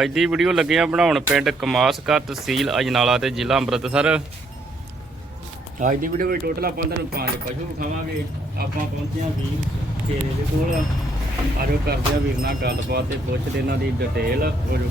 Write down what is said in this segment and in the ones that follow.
ਅੱਜ ਦੀ ਵੀਡੀਓ ਲੱਗੇ ਆ ਬਣਾਉਣ ਪਿੰਡ ਕਮਾਸਕਾ ਤਹਿਸੀਲ ਅਜਨਾਲਾ ਤੇ ਜ਼ਿਲ੍ਹਾ ਅੰਮ੍ਰਿਤਸਰ। ਅੱਜ ਦੀ ਵੀਡੀਓ ਵਿੱਚ ਟੋਟਲ ਆਪਾਂ ਤੁਹਾਨੂੰ ਪੰਜ ਪਸ਼ੂ ਵਿਖਾਵਾਂਗੇ। ਆਪਾਂ ਪਹੁੰਚੇ ਹਾਂ ਵੀਰ ਖੇਰੇ ਦੇ ਕੋਲ। ਆਜੋ ਕਰਦੇ ਆ ਵੀਰ ਨਾਲ ਗੱਲਬਾਤ ਤੇ ਪੁੱਛਦੇ ਇਹਨਾਂ ਦੀ ਡਿਟੇਲ ਹੋਜੋ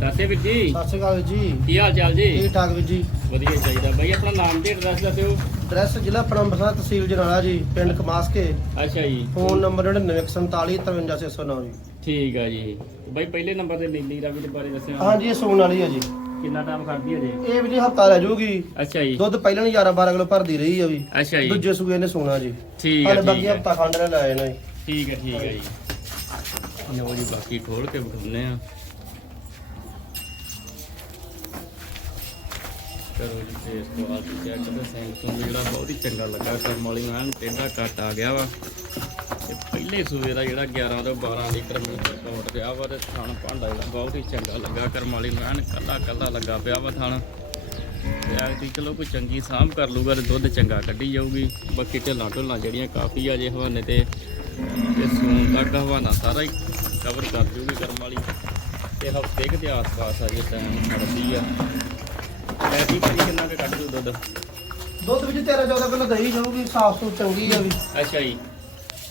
ਦੱਸੇ ਵੀਰ ਜੀ? ਸਤਿ ਸ਼੍ਰੀ ਅਕਾਲ ਜੀ। ਕੀ ਹਾਲ ਚਾਲ ਜੀ? ਠੀਕ ਠਾਕ ਵੀਰ ਜੀ। ਵਧੀਆ ਚਾਹੀਦਾ। ਬਾਈ ਆਪਣਾ ਨਾਮ ਤੇ ਐਡਰੈਸ ਦੱਸਿਓ। ਐਡਰੈਸ ਜ਼ਿਲ੍ਹਾ ਪਰਮਪਰਾ ਤਹਿਸੀਲ ਜਨਾਲਾ ਜੀ ਪਿੰਡ ਕਮਾਸਕੇ ਅੱਛਾ ਜੀ। ਫੋਨ ਨੰਬਰ 9947453609 ਜੀ। ਠੀਕ ਆ ਜੀ। ਬਾਈ ਪਹਿਲੇ ਨੰਬਰ ਤੇ ਨੀਲੀ ਰਾਵੀ ਦੇ ਬਾਰੇ ਦੱਸਿਓ। ਹਾਂਜੀ ਇਹ ਸੂਣ ਵਾਲੀ ਹੈ ਜੀ। ਕਿੰਨਾ ਟਾਈਮ ਖੜਦੀ ਹੈ ਜੀ ਇਹ ਵੀ ਜੀ ਹਫਤਾ ਰਹਿ ਜਾਊਗੀ ਅੱਛਾ ਜੀ। ਦੁੱਧ ਪਹਿਲਾਂ ਹੀ 11 12 ਕਿਲੋ ਭਰਦੀ ਰਹੀ ਆ ਵੀ। ਅੱਛਾ ਜੀ। ਦੂਜੇ ਸੂਏ ਨੇ ਸੂਣਾ ਜੀ। ਠੀਕ ਹੈ ਹਾਲੇ ਠੀਕ ਬਾਕੀ ਹੈ ਹਫਤਾ ਖੰਡ ਨੇ ਲਾਏ ਨੇ। ਠੀਕ ਹੈ ਠੀਕ ਹੈ ਜੀ। ਲਓ ਜੀ ਬਾਕੀ ਖੋਲ ਕੇ ਬਿਠਾਉਂਦੇ ਆ। ਕਰੋ ਜੀ ਫੇਸ ਕੁਆਲਿਟੀ ਚੈੱਕ ਸੈਂਗ ਤੋਂ ਜਿਹੜਾ ਬਹੁਤ ਹੀ ਚੰਗਾ ਲੱਗਾ। ਕਰਮ ਵਾਲੀ ਟੇਡਾ ਕੱਟ ਆ ਗਿਆ ਵਾ। ਤੇ ਪਹਿਲੇ ਸੂਏ ਦਾ ਜਿਹੜਾ 11 ਤੋਂ 12 ਲੀਟਰ ਮੀਟ ਰਿਕਾਰਡ ਪਿਆ ਵਾ ਤੇ ਥਣ ਭਾਂਡਾ ਜਿਹੜਾ ਬਹੁਤ ਹੀ ਚੰਗਾ ਲੱਗਾ ਕਰਮ ਵਾਲੀ ਨਾਲ ਕੱਲਾ ਕੱਲਾ ਲੱਗਾ ਪਿਆ ਵਾ ਥਣ। ਤੇ ਐਤੀ ਚਲੋ ਕੋਈ ਚੰਗੀ ਸਾਂਭ ਕਰ ਲੂਗਾ ਤੇ ਦੁੱਧ ਚੰਗਾ ਕੱਢੀ ਜਾਊਗੀ। ਬਾਕੀ ਢਿੱਲਾਂ ਢੁੱਲਾਂ ਜਿਹੜੀਆਂ ਕਾਫੀ ਆ ਜੇ ਹਵਾਨੇ ਤੇ ਤੇ ਸੂਨ ਤੱਕ ਹਵਾਨਾ ਸਾਰਾ ਹੀ ਕਵਰ ਕਰ ਜੂਗੀ ਕਰਮ ਵਾਲੀ। ਤੇ ਹਫ਼ਤੇ ਕੁ ਦੇ ਆਸ-ਪਾਸ ਆ ਜੇ ਟਾਈਮ ਖੜਦੀ ਆ। ਐਤੀ ਭਾਜੀ ਕਿੰਨਾ ਕੁ ਕੱਢ ਦੂ ਦੁੱਧ? ਦੁੱਧ ਵਿੱਚ 13 14 ਕਿਲੋ ਦਹੀਂ ਜਾਊਗੀ ਸਾਫ਼ ਸੂ ਚੰਗੀ ਆ ਵੀ। ਅੱਛਾ ਜੀ।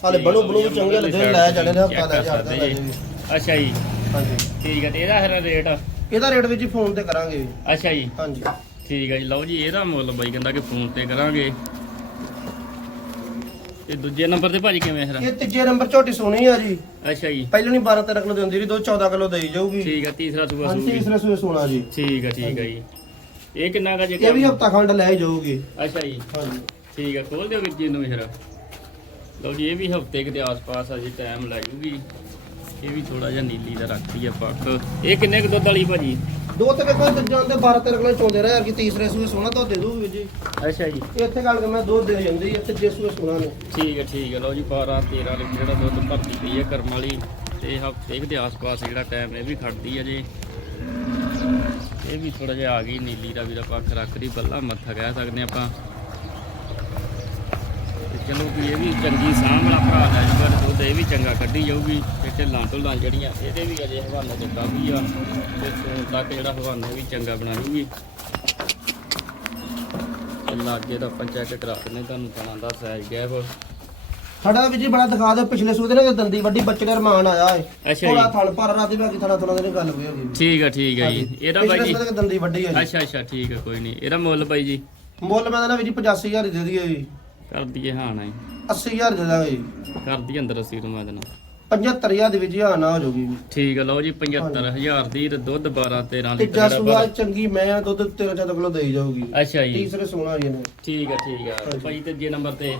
ਹਾਲੇ ਬਣੂ ਬਣੂ ਵੀ ਚੰਗੇ ਲੱਗੇ ਲੈ ਜਾਣੇ ਨੇ ਹਫਤਾ ਲੈ ਕਰ ਜਾਂਦਾ ਸਕਦੇ ਜੀ। ਅੱਛਾ ਜੀ। ਹਾਂਜੀ। ਠੀਕ ਹੈ ਤੇ ਇਹਦਾ ਫਿਰ ਰੇਟ? ਇਹਦਾ ਰੇਟ ਵੀ ਜੀ ਫੋਨ ਤੇ ਕਰਾਂਗੇ। ਜੀ। ਅੱਛਾ ਜੀ। ਹਾਂਜੀ। ਠੀਕ ਹੈ ਜੀ ਲਓ ਜੀ ਇਹਦਾ ਮੁੱਲ ਬਾਈ ਕਹਿੰਦਾ ਕਿ ਫੋਨ ਤੇ ਕਰਾਂਗੇ। ਤੇ ਦੂਜੇ ਨੰਬਰ ਤੇ ਭਾਜੀ ਕਿਵੇਂ ਫਿਰ? ਇਹ ਤੀਜੇ ਨੰਬਰ ਝੋਟੀ ਸੋਣੀ ਆ ਜੀ। ਅੱਛਾ ਜੀ। ਪਹਿਲਾਂ ਨਹੀਂ 12 13 ਕਿਲੋ ਦਿੰਦੀ ਰਹੀ ਦੋ 14 ਕਿਲੋ ਦੇਈ ਜਾਊਗੀ। ਠੀਕ ਹੈ ਤੀਸਰਾ ਸੂਆ ਹਾਂਜੀ ਸੂਗੀ ਤੀਸਰੇ ਸੂਏ ਸੋਣਾ ਜੀ। ਠੀਕ ਹੈ ਠੀਕ ਹੈ ਜੀ। ਇਹ ਕਿੰਨਾ ਕਾ ਜੇ ਇਹ ਵੀ ਹਫਤਾ ਖੰਡ ਲੈ ਜਾਊਗੀ। ਅੱਛਾ ਜੀ। ਹਾਂਜੀ। ਠੀਕ ਹੈ ਖੋਲ ਦਿਓ ਵੀਰ ਜੀ ਨੂੰ ਫਿਰ। ਲਓ ਜੀ ਇਹ ਵੀ ਹਫ਼ਤੇ ਦੇ ਆਸ-ਪਾਸ ਅਜੇ ਟਾਈਮ ਲੈ ਜੂਗੀ। ਇਹ ਵੀ ਥੋੜਾ ਜਿਹਾ ਨੀਲੀ ਦਾ ਰੱਖਦੀ ਆ ਪੱਕ ਇਹ ਕਿੰਨੇ ਕੁ ਦੁੱਧ ਵਾਲੀ ਭਾਜੀ? ਦੋ ਤੇ ਵੇਖੋ ਤੇ 12 13 ਕਿਲੋ ਚੋਂਦੇ ਰਹੇ ਯਾਰ ਕਿ ਤੀਸਰੇ ਸੂਏ ਸੋਣਾ ਤਾਂ ਦੇ ਦੂਗੀ ਜੀ। ਅੱਛਾ ਜੀ। ਇੱਥੇ ਗੱਲ ਕਰ ਮੈਂ ਦੋ ਦੇ ਜਾਂਦੀ ਤੇ ਜੇ ਸੂਏ ਸੋਣਾ ਨੇ। ਠੀਕ ਹੈ ਠੀਕ ਹੈ ਲਓ ਜੀ 12 13 ਲੀਟਰ ਜਿਹੜਾ ਦੁੱਧ ਭਰਦੀ ਪਈ ਹੈ ਕਰਮ ਵਾਲੀ ਤੇ ਹਫ਼ਤੇ ਦੇ ਆਸ-ਪਾਸ ਜਿਹੜਾ ਟਾਈਮ ਇਹ ਵੀ ਖੜਦੀ ਹੈ ਜੇ। ਇਹ ਵੀ ਥੋੜਾ ਜਿਹਾ ਆ ਗਈ ਨੀਲੀ ਦਾ ਵੀ ਦਾ ਪੱਖ ਰੱਖਦੀ ਬੱਲਾ ਮੱਥਾ ਕਹਿ ਸਕਦੇ ਆਪਾਂ। ਚਲੋ ਵੀ ਇਹ ਵੀ ਚੰਗੀ ਸਾਂਭ ਵਾਲਾ ਭਰਾ ਜੂਗਾ ਤੇ ਦੁੱਧ ਇਹ ਵੀ ਚੰਗਾ ਕੱਢੀ ਜਾਊਗੀ। ਤੇ ਢਿੱਲਾਂ ਢੁੱਲਾਂ ਜਿਹੜੀਆਂ ਇਹਦੇ ਵੀ ਅਜੇ ਹਵਾਨੇ ਤੇ ਕਾਫੀ ਆ। ਤੇ ਸੂਣ ਤੱਕ ਜਿਹੜਾ ਹਵਾਨਾ ਵੀ ਚੰਗਾ ਬਣਾ ਜੂਗੀ। ਅੱਲਾ ਅੱਗੇ ਦਾ ਚੈੱਕ ਕਰਾ ਦਿੰਦੇ ਤੁਹਾਨੂੰ ਤਣਾ ਦਾ ਸਾਈਜ਼ ਗੈਪ ਸਾਡਾ ਵੀ ਜੀ ਬੜਾ ਦਿਖਾ ਦਿਓ ਪਿਛਲੇ ਸੂਏ ਦੇ ਨੇ ਦੰਦੀ ਵੱਡੀ ਬੱਚੇ ਦਾ ਰਮਾਨ ਆਇਆ ਹੈ ਅੱਛਾ ਥੋੜਾ ਜੀ। ਥਣ ਪਰ ਰਾਤੀ ਬਾਕੀ ਥਣਾ ਥਣਾ ਦੀ ਗੱਲ ਹੋਈ ਹੋਗੀ ਠੀਕ ਆ ਠੀਕ ਆ ਜੀ। ਇਹਦਾ ਬਾਈ ਜੀ ਦੇ ਦੰਦੀ ਵੱਡੀ ਹੈ ਜੀ। ਅੱਛਾ ਅੱਛਾ ਠੀਕ ਆ ਕੋਈ ਨਹੀਂ। ਇਹਦਾ ਮੁੱਲ ਬਾਈ ਜੀ? ਮੁੱਲ ਮੈਂ ਕਹਿੰਦਾ ਵੀ ਜੀ 85000 ਦੇ ਦਈਏ ਜੀ। ਕਰ ਦਈਏ ਹਾਂ ਨਾ 80000 ਦੇ ਦਾਂਗੇ ਜੀ। ਕਰ ਦਈਏ ਅੰਦਰ ਅਸੀਂ ਨੂੰ ਮੈਂ ਦੇਣਾ 75000 ਦੇ ਵਿੱਚ ਹਾਂ ਨਾ ਹੋ ਜਾਊਗੀ ਜੀ ਠੀਕ ਆ ਲਓ ਜੀ 75000 ਦੀ ਤੇ ਦੁੱਧ 12 13 ਲੀਟਰ ਤੀਜਾ ਜਿਹੜਾ ਸੂਆ ਚੰਗੀ ਮੈਂ ਦੁੱਧ 13 14 ਕਿਲੋ ਦੇਈ ਜਾਊਗੀ। ਅੱਛਾ ਜੀ। ਤੀਸਰੇ ਸੂਣਾ ਜੀ ਨੇ ਠੀਕ ਆ ਠੀਕ ਆ। ਤੇ ਭਾਈ ਤੀਜੇ ਨੰਬਰ ਤੇ।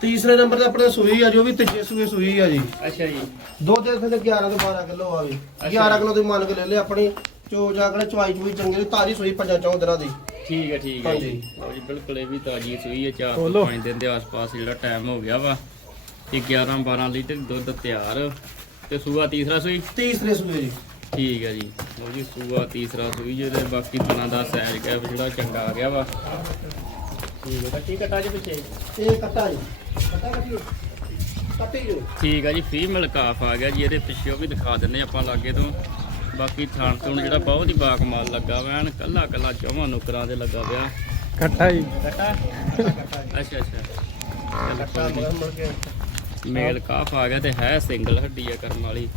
ਤੀਸਰੇ ਨੰਬਰ ਤੇ ਆਪਣੇ ਸੂਈ ਆ ਜੋ ਵੀ ਤੀਜੇ ਸੂਏ ਸੂਈ ਆ ਜੀ। ਅੱਛਾ ਜੀ। ਦੋ ਤੇ ਇੱਥੇ ਤੇ 11 ਤੋਂ 12 ਕਿਲੋ ਆ ਵੀ 11 ਕਿਲੋ ਦੀ ਮੰਨ ਕੇ ਲੈ ਲੈ ਆਪਣੀ। ਚੋ ਜਾਗੜੇ ਚਵਾਈ ਚੂਈ ਚੰਗੀ ਦੀ ਤਾਜੀ ਸੂਈ ਪੰਜਾਂ ਚੌਂ ਦਿਨਾਂ ਦੀ। ਠੀਕ ਆ ਠੀਕ ਆ ਜੀ। ਹਾਂਜੀ। ਲਓ ਜੀ ਬਿਲਕੁਲ ਇਹ ਵੀ ਤਾਜੀ ਸੂਈ ਹੈ 4 ਤੋਂ 5 ਦਿਨ ਦੇ ਆਸ-ਪਾਸ ਜਿਹੜਾ ਟਾਈਮ ਹੋ ਗਿਆ ਵਾ। ਤੇ 11 12 ਲੀਟਰ ਦੁੱਧ ਤਿਆਰ। ਤੇ ਸੂਆ ਤੀਸਰਾ ਸੂਈ? ਤੀਸਰੇ ਸੂਏ ਜੀ। ਠੀਕ ਹੈ ਜੀ। ਲਓ ਜੀ ਸੂਆ ਤੀਸਰਾ ਸੂਈ ਜਿਹਦੇ ਬਾਕੀ ਤਨਾਂ ਦਾ ਸਾਈਜ਼ ਕੈਪ ਜਿਹੜਾ ਚੰਗਾ ਆ ਗਿਆ ਵਾ। ਠੀਕ ਹੈ ਕੱਟੀ ਕਟਾ ਜੀ ਪਿੱਛੇ? ਇਹ ਕੱਟਾ ਜੀ। ਕੱਟਾ ਕੱਟੀ ਕੱਟੀ ਜੋ ਠੀਕ ਹੈ ਜੀ ਫੀਮੇਲ ਕਾਫ ਆ ਗਿਆ ਜੀ ਇਹਦੇ ਪਿੱਛੇ ਉਹ ਵੀ ਦਿਖਾ ਦਿੰਨੇ ਆਪਾਂ ਲਾਗੇ ਤੋਂ। ਬਾਕੀ ਥਾਣ ਤੋਂ ਜਿਹੜਾ ਬਹੁਤ ਹੀ ਬਾਕਮਾਲ ਲੱਗਾ ਵਾ ਐਨ ਕੱਲਾ ਕੱਲਾ ਚੌਵਾਂ ਨੁਕਰਾਂ ਦੇ ਲੱਗਾ ਪਿਆ। ਕੱਟਾ ਜੀ ਕਟਾ? ਅੱਛਾ ਅੱਛਾ। ਮੇਲ ਕਾਫ ਆ ਗਿਆ ਤੇ ਹੈ ਸਿੰਗਲ ਹੱਡੀ ਆ ਕਰਮ ਵਾਲੀ।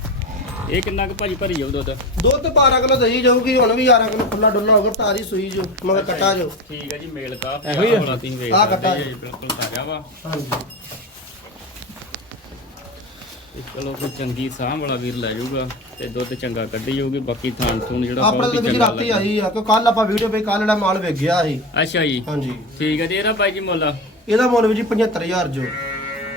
ਇਹ ਕਿੰਨਾ ਕੁ ਭਾਜੀ ਭਰੀ ਜਾਊ ਦੁੱਧ? ਦੁੱਧ 12 ਕਿਲੋ ਦਹੀਂ ਜਾਊਗੀ ਹੁਣ ਵੀ 11 ਕਿਲੋ ਖੁੱਲਾ ਡੁੱਲਾ ਹੋਊਗਾ ਤਾਜੀ ਸੂਈ ਜੋ ਮਗਰ ਕੱਟਾ ਜੋ। ਠੀਕ ਹੈ ਜੀ ਮੇਲ ਕਾਫ ਇਹੋ ਹੀ ਆ। ਬੜਾ ਤੁਸੀਂ ਵੇਖ ਸਕਦੇ ਕੱਟਾ ਜੀ। ਬਿਲਕੁਲ ਤਾਜ਼ਾ ਵਾ। ਹਾਂਜੀ। ਤੇ ਚਲੋ ਕੋਈ ਚੰਗੀ ਸਾਂਭ ਵਾਲਾ ਵੀਰ ਲੈ ਜਾਊਗਾ ਤੇ ਦੁੱਧ ਚੰਗਾ ਕੱਢੀ ਜਾਊਗੀ ਬਾਕੀ ਥਾਣ ਥੂਣ ਜਿਹੜਾ ਆਪਣੇ ਬਹੁਤ ਤੇ ਹੀ ਵੀ ਚੰਗਾ ਰਾਤੀ ਆਈ ਆ ਕਿ ਕੱਲ ਆਪਾਂ ਵੀਡੀਓ ਪੇ ਕੱਲ ਜਿਹੜਾ ਮਾਲ ਵੇਚ ਗਿਆ ਸੀ। ਅੱਛਾ ਜੀ। ਹਾਂਜੀ। ਠੀਕ ਹੈ ਜੀ ਇਹਦਾ ਭਾਈ ਜੀ ਮੁੱਲ ਇਹਦਾ ਮੁੱਲ ਵੀ ਜੀ 75000 ਜੋ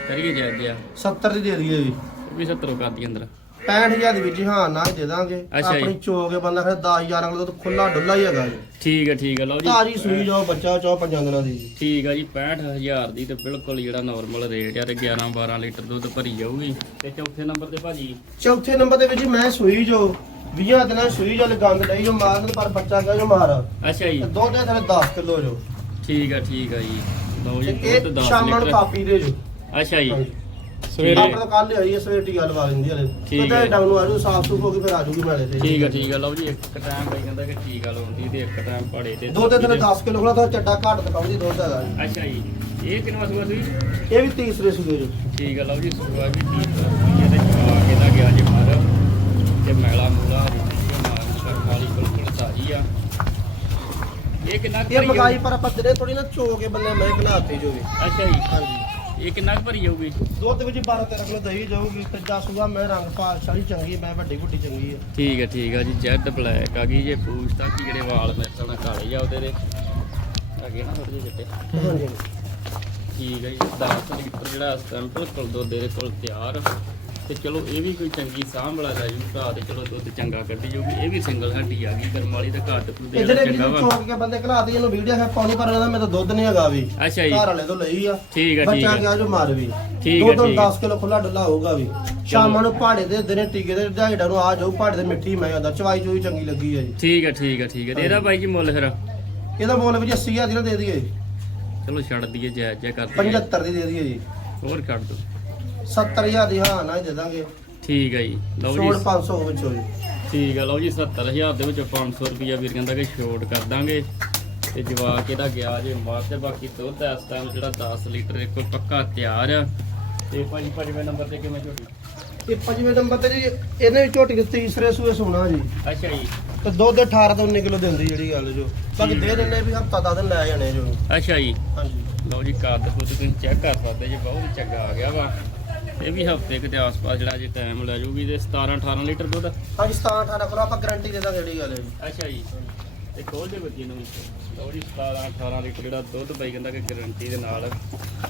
ਕਰੀਏ ਜਾਇਜ਼ ਜਿਆ 70 ਦੀ ਦੇ ਦਈਏ ਜੀ। ਉਹ ਵੀ 70 ਕਰ ਦੀ ਅੰਦਰ। 65000 ਦੇ ਵਿੱਚ ਹੀ ਹਾਂ ਨਾ ਹੀ ਦੇ ਦਾਂਗੇ। ਅੱਛਾ ਜੀ। ਆਪਣੀ ਚੋਗੇ ਬੰਦਾ ਖੜੇ 10000 ਕਿਲੋ ਤੋਂ ਖੁੱਲਾ ਡੁੱਲਾ ਹੀ ਹੈਗਾ ਜੀ। ਠੀਕ ਹੈ ਠੀਕ ਹੈ ਲਓ ਜੀ। ਤਾਜੀ ਸੂਈ ਜੋ ਬੱਚਾ ਚੋ ਪੰਜਾਂ ਦਿਨਾਂ ਦੀ ਜੀ। ਠੀਕ ਹੈ ਜੀ 65000 ਦੀ ਤੇ ਬਿਲਕੁਲ ਜਿਹੜਾ ਨਾਰਮਲ ਰੇਟ ਆ ਤੇ 11 12 ਲੀਟਰ ਦੁੱਧ ਭਰੀ ਜਾਊਗੀ। ਤੇ ਚੌਥੇ ਨੰਬਰ ਤੇ ਭਾਜੀ? ਚੌਥੇ ਨੰਬਰ ਦੇ ਵਿੱਚ ਮੈਂ ਸੂਈ ਜੋ 20 ਦਿਨਾਂ ਦੀ ਸੂਈ ਜੋ ਗੰਦ ਲਈ ਜੋ ਮਾਰਨ ਪਰ ਬੱਚਾ ਗਿਆ ਜੋ ਮਾਰ। ਅੱਛਾ ਜੀ। ਤੇ ਦੁੱਧ ਦੇ ਥਲੇ 10 ਕਿਲੋ ਜੋ ਠੀਕ ਹੈ ਠੀਕ ਹੈ ਜੀ। ਲਓ ਜੀ ਤੇ ਦੁੱਧ ਇਹ 10 ਸ਼ਾਮਾਂ ਨੂੰ ਲੀਟਰ। ਕਾਪੀ ਦੇ ਜੋ ਅੱਛਾ ਜੀ। ਹਾਂਜੀ। ਸਵੇਰੇ ਆਪਣੇ ਤਾਂ ਕੱਲ ਆਈ ਹੈ ਸਵੇਰ ਟੀਕਾ ਲਵਾ ਲੈਂਦੀ ਹਲੇ। ਠੀਕ ਹੈ। ਡਾਊਨ ਨੂੰ ਆਜੂ ਸਾਫ਼ ਸੁਥ ਹੋ ਕੇ ਫਿਰ ਆਜੂਗੀ ਨਾਲੇ ਤੇ ਠੀਕ ਆ ਠੀਕ ਆ ਲਓ ਜੀ ਇੱਕ ਟਾਈਮ ਬਈ ਕਹਿੰਦਾ ਕਿ ਠੀਕ ਆ ਲਾਉਂਦੀ ਤੇ ਇੱਕ ਟਾਈਮ ਪਾੜੇ ਤੇ ਦੋ ਤੇ। ਦਿਨ 10 ਕਿਲੋ ਖਲਾ ਤਾਂ ਚੱਡਾ ਘੱਟ ਤਕਾਉਂਦੀ ਦੁੱਧ ਹੈਗਾ ਜੀ। ਅੱਛਾ ਜੀ। ਇਹ ਕਿੰਨਾ ਸੂਆ ਸੀ? ਇਹ ਵੀ ਤੀਸਰੇ ਸੂਏ ਜੀ। ਠੀਕ ਆ ਲਓ ਜੀ ਸੂਆ ਵੀ ਠੀਕ ਆ ਇਹਦੇ ਚਵਾ ਕੇ ਦਾ ਗਿਆ ਜੀ ਮਾਰ ਤੇ ਮੈਲਾ ਮੂਲਾ ਮਾਰ ਕਰ ਵਾਲੀ ਬਿਲਕੁਲ ਤਾਜੀ ਆ। ਇਹ ਕਿੰਨਾ ਇਹ ਭਰੀ ਮਗਾਈ ਜਾਊ? ਪਰ ਪੱਧਰੇ ਥੋੜੀ ਨਾ ਚੋ ਕੇ ਬੰਦੇ ਮੈਂ ਘਲਾਤੀ ਜੋ ਵੀ। ਅੱਛਾ ਜੀ। ਹਾਂਜੀ। ਇਹ ਕਿੰਨਾ ਕੁ ਭਰੀ ਜਾਊਗੀ? ਦੁੱਧ ਵਿੱਚ 12 13 ਕਿਲੋ ਦਹੀਂ ਜਾਊਗੀ ਤੇ 10 ਸੂਆ ਮੈਂ ਰੰਗ ਪਾਲਸ਼ਾਲੀ ਚੰਗੀ ਮੈਂ ਵੱਡੀ ਵੱਡੀ ਚੰਗੀ ਹੈ ਠੀਕ ਹੈ ਠੀਕ ਹੈ ਜੀ ਜੈਡ ਬਲੈਕ ਆ ਗਈ ਜੇ ਪੂਛ ਤਾਂ ਕੀ ਜਿਹੜੇ ਵਾਲ ਮੇਰੇ ਨਾਲ ਕਾਲੇ ਆ ਉਹਦੇ ਦੇ। ਹੈਗੇ ਨਾ ਥੋੜੇ ਜਿਹੇ ਚਿੱਟੇ। ਠੀਕ ਹੈ ਜੀ 10 ਲੀਟਰ ਜਿਹੜਾ ਸੈਂਪਲ ਕੋਲ ਦੁੱਧ ਇਹਦੇ ਕੋਲ ਤਿਆਰ। ਤੇ ਚਲੋ ਇਹ ਵੀ ਕੋਈ ਚੰਗੀ ਸਾਂਭ ਵਾਲਾ ਲੈ ਜੂ ਭਰਾ ਤੇ ਚਲੋ ਦੁੱਧ ਚੰਗਾ ਕੱਢੀ ਜਾਊਗੀ। ਇਹ ਵੀ ਸਿੰਗਲ ਹੱਡੀ ਆ ਗਈ ਕਰਮ ਵਾਲੀ ਤੇ ਘੱਟ ਕੁ ਇਹ ਦੇ ਜਿਹੜੇ ਚੰਗਾ ਵੀ। ਚੋਕ ਕੇ ਬੰਦੇ ਘਲਾਤੀ ਇਹਨੂੰ ਵੀਡੀਓ ਹੈ ਪਾਉਣੀ ਪਰ ਇਹਦਾ ਮੇਰਾ ਦੁੱਧ ਨਹੀਂ ਹੈਗਾ ਵੀ। ਅੱਛਾ ਜੀ। ਘਰ ਵਾਲੇ ਤੋਂ ਲਈ ਆ। ਠੀਕ ਹੈ ਠੀਕ ਬੱਚਾ ਗਿਆ ਜੋ ਮਾਰ ਵੀ। ਠੀਕ ਦੁੱਧ ਠੀਕ ਹੈ। 10 ਕਿਲੋ ਖੁੱਲਾ ਡੁੱਲਾ ਹੋਊਗਾ ਵੀ। ਸ਼ਾਮਾਂ ਨੂੰ ਪਹਾੜੇ ਦੇ ਦਿਨੇ ਟੀਕੇ ਦੇ ਢਾਈਡਾ ਨੂੰ ਆ ਜਾਊ ਪਹਾੜੇ ਦੇ ਮਿੱਠੀ ਮੈਂ ਆਉਂਦਾ ਚਵਾਈ ਚੋਈ ਚੰਗੀ ਲੱਗੀ ਹੈ ਜੀ। ਠੀਕ ਹੈ ਠੀਕ ਹੈ ਠੀਕ ਤੇ ਇਹਦਾ ਬਾਈ ਜੀ ਮੁੱਲ ਫਿਰ? ਇਹਦਾ ਮੁੱਲ ਵੀ ਜੀ 80000 ਦੀ ਨਾ ਦੇ ਦਈਏ। ਚਲੋ ਛੱਡ ਦਈਏ ਜੈ ਜੈ ਕਰ ਦਈਏ। 75 ਦੀ ਦੇ ਦਈਏ ਜੀ। ਹੋਰ ਛੱਡ ਦੋ। 70000 ਦੀ ਹਾਂ ਨਾ ਹੀ ਦੇ ਦਾਂਗੇ। ਠੀਕ ਹੈ ਜੀ ਲਓ ਛੋੜ ਜੀ 500 ਵਿੱਚੋਂ ਜੀ। ਠੀਕ ਹੈ ਲਓ ਜੀ 70000 ਦੇ ਵਿੱਚੋਂ 500 ਰੁਪਿਆ ਵੀਰ ਕਹਿੰਦਾ ਕਿ ਛੋਟ ਕਰ ਦਾਂਗੇ। ਤੇ ਜਵਾਕ ਇਹਦਾ ਗਿਆ ਜੇ ਮਾਰ ਤੇ ਬਾਕੀ ਦੁੱਧ ਇਸ ਟਾਈਮ ਜਿਹੜਾ 10 ਲੀਟਰ ਇੱਕ ਪੱਕਾ ਤਿਆਰ ਆ। ਤੇ ਭਾਜੀ ਪੰਜਵੇਂ ਨੰਬਰ ਤੇ ਕਿਵੇਂ ਝੋਟੀ? ਇਹ ਪੰਜਵੇਂ ਨੰਬਰ ਤੇ ਜੀ ਇਹਨੇ ਵੀ ਝੋਟੀ ਦੇ ਤੀਸਰੇ ਸੂਏ ਸੋਣਾ ਜੀ। ਅੱਛਾ ਜੀ। ਤੇ ਦੁੱਧ 18 ਤੋਂ 19 ਕਿਲੋ ਦਿੰਦੀ ਜਿਹੜੀ ਗੱਲ ਜੋ। ਬਾਕੀ ਦੇ ਦਿੰਨੇ ਵੀ ਹਫਤਾ ਦਸ ਦਿਨ ਲੈ ਜਾਣੇ ਜੋ। ਅੱਛਾ ਜੀ। ਹਾਂਜੀ। ਲਓ ਜੀ ਕੱਦ ਕੁੱਦ ਤੁਸੀਂ ਚੈੱਕ ਕਰ ਸਕਦੇ ਜੀ ਬਹੁਤ ਚੰਗਾ ਆ ਗਿਆ ਵਾ। ਇਹ ਵੀ ਹਫ਼ਤੇ ਕਿਤੇ ਆਸ-ਪਾਸ ਜਿਹੜਾ ਜੇ ਟਾਈਮ ਲੈ ਜੂਗੀ ਤੇ 17 18 ਲੀਟਰ ਦੁੱਧ? ਹਾਂਜੀ 17 18 ਕਿਲੋ ਆਪਾਂ ਗਾਰੰਟੀ ਦੇ ਦਾਂਗੇ ਜਿਹੜੀ ਗੱਲ ਹੈ ਜੀ। ਅੱਛਾ ਜੀ। ਤੇ ਖੋਲ ਦੇ ਬੱਚੀ ਨੂੰ ਲਓ ਜੀ 17 18 ਲੀਟਰ ਜਿਹੜਾ ਦੁੱਧ ਪਈ ਕਹਿੰਦਾ ਕਿ ਗਾਰੰਟੀ ਦੇ ਨਾਲ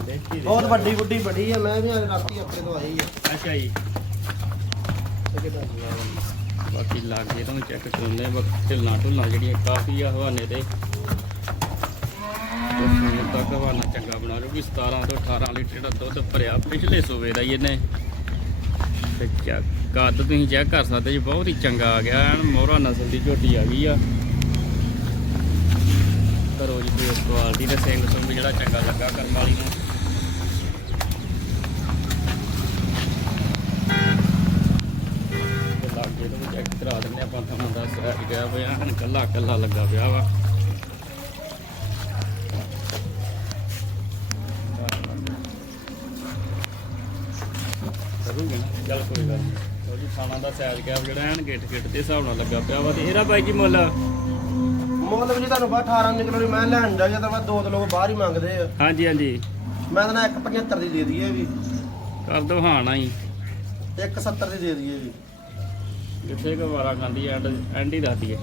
ਦੇਖੀ ਦੇ ਬਹੁਤ ਵੱਡੀ ਵੱਡੀ ਬੜੀ ਹੈ ਮੈਂ ਵੀ ਅੱਜ ਰਾਤੀ ਆਪਣੇ ਤੋਂ ਆਈ ਹੈ। ਅੱਛਾ ਜੀ। ਬਾਕੀ ਲਾਗੇ ਤੋਂ ਚੈੱਕ ਕਰਨੇ ਬਾਕੀ ਢਿੱਲਾਂ ਢੁੱਲਾਂ ਜਿਹੜੀਆਂ ਕਾਫੀ ਆ ਹਵਾਨੇ ਤੇ। ਤੇ ਸੂਰ ਤੱਕ ਹਵਾਨਾ ਚੰਗਾ ਬਣਾ 17 ਤੋਂ 18 ਲੀਟਰ ਜਿਹੜਾ ਦੁੱਧ ਭਰਿਆ ਪਿਛਲੇ ਸੂਬੇ ਦਾ ਹੀ ਇਹਨੇ। ਤੇ ਚੈੱਕ ਕੱਦ ਤੁਸੀਂ ਚੈੱਕ ਕਰ ਸਕਦੇ ਜੀ, ਬਹੁਤ ਹੀ ਚੰਗਾ ਆ ਗਿਆ। ਐਨ ਮੋਹਰਾ ਨਸਲ ਦੀ ਝੋਟੀ ਆ ਗਈ ਆ। ਕਰੋ ਜੀ ਫੇਸ ਕੁਆਲਿਟੀ ਤੇ ਸਿੰਘ ਸੁੰਗ ਜਿਹੜਾ ਚੰਗਾ ਲੱਗਾ ਕਰਨ ਵਾਲੀ ਨੂੰ। ਤੇ ਲਾਗੇ ਤੋਂ ਚੈੱਕ ਕਰਾ ਦਿੰਦੇ ਆਪਾਂ ਤੁਹਾਨੂੰ ਦੱਸ ਰਿਹਾ ਗਿਆ ਪਿਆ ਕੱਲਾ ਕੱਲਾ ਲੱਗਾ ਪਿਆ ਵਾ। ਕਰੂਗੇ ਨਾ। ਚੱਲ ਕੋਈ ਗੱਲ ਨਹੀਂ। ਲਓ ਜੀ ਖਾਣਾ ਦਾ ਸਾਈਜ਼ ਗੈਪ ਜਿਹੜਾ ਐਨ ਗਿੱਟ ਗਿੱਟ ਦੇ ਹਿਸਾਬ ਨਾਲ ਲੱਗਾ ਪਿਆ ਵਾ ਤੇ ਇਹਦਾ ਬਾਈ ਜੀ ਮੁੱਲ ਮੁੱਲ ਵੀ ਜੀ ਤੁਹਾਨੂੰ ਬਾ 18 19 ਕਿਲੋ ਦੀ ਮੈਂ ਲੈਣ ਜਾ ਜਾਂ ਤਾਂ ਮੈਂ ਦੋ ਤੇ ਲੋਕ ਬਾਹਰ ਹੀ ਮੰਗਦੇ ਆ। ਹਾਂਜੀ ਹਾਂਜੀ। ਮੈਂ ਤਾਂ ਨਾ 175 ਦੀ ਦੇ ਦਈਏ ਵੀ। ਕਰ ਦੋ ਹਾਂ ਨਾ ਹੀ। 170 ਦੀ ਦੇ ਦਈਏ ਵੀ। ਜਿੱਥੇ ਕੋ ਵਾਰਾ ਖਾਂਦੀ ਐਂਡ ਐਂਡ ਹੀ ਦੱਸਦੀ ਹੈ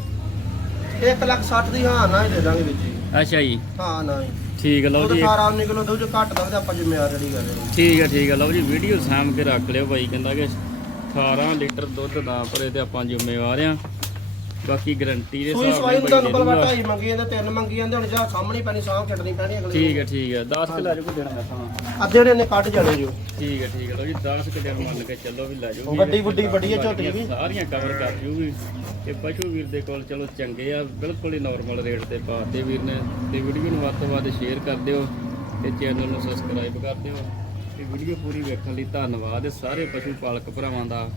1 ਲੱਖ 60 ਦੀ ਹਾਂ ਨਾ ਹੀ ਦੇ ਦਾਂਗੇ ਵਿੱਚ ਜੀ। ਅੱਛਾ ਜੀ। ਹਾਂ ਨਾ ਹੀ। ਠੀਕ ਹੈ ਲਓ ਜੀ। 18 19 ਕਿਲੋ ਦੋ ਜੋ ਘੱਟ ਲੱਗਦਾ ਆਪਾਂ ਜ਼ਿੰਮੇਵਾਰ ਜਿਹੜੀ ਗੱਲ ਹੈ। ਠੀਕ ਹੈ ਠੀਕ ਹੈ ਲਓ ਜੀ ਵੀਡੀਓ ਸਾਂਭ ਕੇ ਰੱਖ ਲਿਓ ਬਾਈ ਕਹਿੰਦਾ ਕਿ 18 ਲੀਟਰ ਦੁੱਧ ਦਾ ਭਰੇ ਤੇ ਆਪਾਂ ਜ਼ਿੰਮੇਵਾਰ ਆ। ਬਾਕੀ ਗਰੰਟੀ ਦੇ ਸੂਈ ਸਵਾਈ ਨੂੰ ਤੁਹਾਨੂੰ ਬਲਵਾ। ਢਾਈ ਮੰਗੀ ਜਾਂਦੇ ਤਿੰਨ ਮੰਗੀ ਜਾਂਦੇ ਹੁਣ ਜਾਂ ਸਾਹਮਣੇ ਪੈਣੀ ਸਾਹ ਛੱਡਣੀ ਪੈਣੀ ਅਗਲੇ ਠੀਕ ਹੈ ਠੀਕ ਹੈ। 10 ਕਿਲੋ ਜੋ ਦੇਣਾ ਮੈਂ ਤੁਹਾਨੂੰ ਅੱਧੇ ਜਿਹੜੇ ਨੇ ਕੱਢ ਜਾਣੇ ਜੋ ਠੀਕ ਹੈ ਠੀਕ ਹੈ ਲਓ ਜੀ 10 ਕਿਲੋ ਮੰਨ ਕੇ ਚੱਲੋ ਵੀ ਲੈ ਜਾਓ। ਵੱਡੀ ਵੱਡੀ ਬੜੀ ਹੈ ਝੋਟੀ ਵੀ। ਸਾਰੀਆਂ ਕਵਰ ਕਰ ਜੂਗੀ। ਤੇ ਪਸ਼ੂ ਵੀਰ ਦੇ ਕੋਲ ਚਲੋ ਚੰਗੇ ਆ ਬਿਲਕੁਲ ਹੀ ਨਾਰਮਲ ਰੇਟ ਤੇ ਪਾਤੇ ਵੀਰ ਨੇ। ਤੇ ਵੀਡੀਓ ਨੂੰ ਵੱਧ ਤੋਂ ਵੱਧ ਸ਼ੇਅਰ ਕਰ ਦਿਓ ਤੇ ਚੈਨਲ ਨੂੰ ਸਬਸਕ੍ਰਾਈਬ ਕਰ ਦਿਓ। ਤੇ ਵੀਡੀਓ ਪੂਰੀ ਵੇਖਣ ਲਈ ਧੰਨਵਾਦ ਸਾਰੇ ਪਸ਼ੂ ਪਾਲਕ ਭਰਾਵਾਂ ਦਾ।